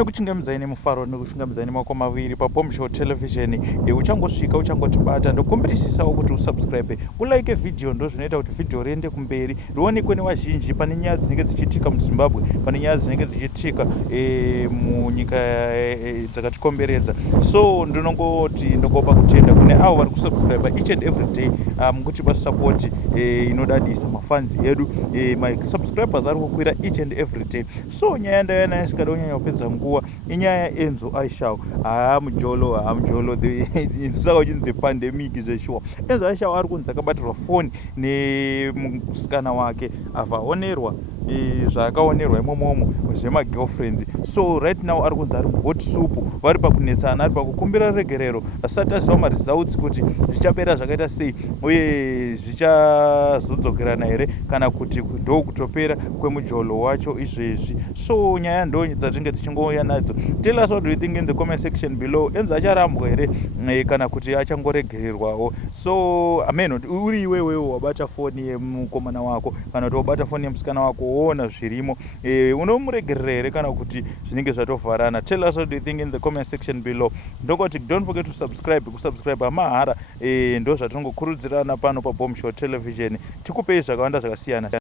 Nekuchingamidza ine mufaro nekuchingamidza ine maoko maviri paBomb Show Television. Uchangosvika uchangotibata ndokumbirisisawo kuti usubscribe, ulike video, ndo zvinoita kuti video riende kumberi rionekwe nevazhinji pane nyaya dzinenge dzichiitika muZimbabwe, pane nyaya dzinenge dzichiitika munyika dzakatikomberedza. So ndinongoti ndokopa kutenda kune avo vari kusubscribe each and every day, mukutipa support inodadisa mafans edu, my subscribers ari kukwira each and every day. So nyaya ndayana isikada kunyanya kupedza nguva inyaya Enzo Aishaw. Mujolo saka uchinzi pandemic zveshuwa. Enzo Aishaw ari kunzi akabatirwa foni nemusikana wake avaonerwa zvakaonerwa imomomo zvemagirlfriends. So right now ari kunzi ari hot soup, vari pakunetsana, ari pakukumbira regerero asati aziva maresults kuti zvichapera zvakaita sei uye zvichazodzokerana here kana kuti ndo kutopera kwemujolo wacho izvezvi. So nyaya ndo dzatinge tichingouya nadzo. Tell us what do you think in the comment section below. Enzo acharambwa here kana kuti achangoregererwawo? So amen, uri iwewe wabata foni yemukomana wako kana kuti wabata foni yemusikana wako woona zvirimo, unomuregerera here kana kuti zvinenge zvatovharana? Tell us what do you think in the comment section below. Ndokoti don't forget to subscribe. Kusubscribe mahara, ndo zvatinongokurudzirana pano paBomb Show Television. Tikupei zvakawanda zvakasiyana.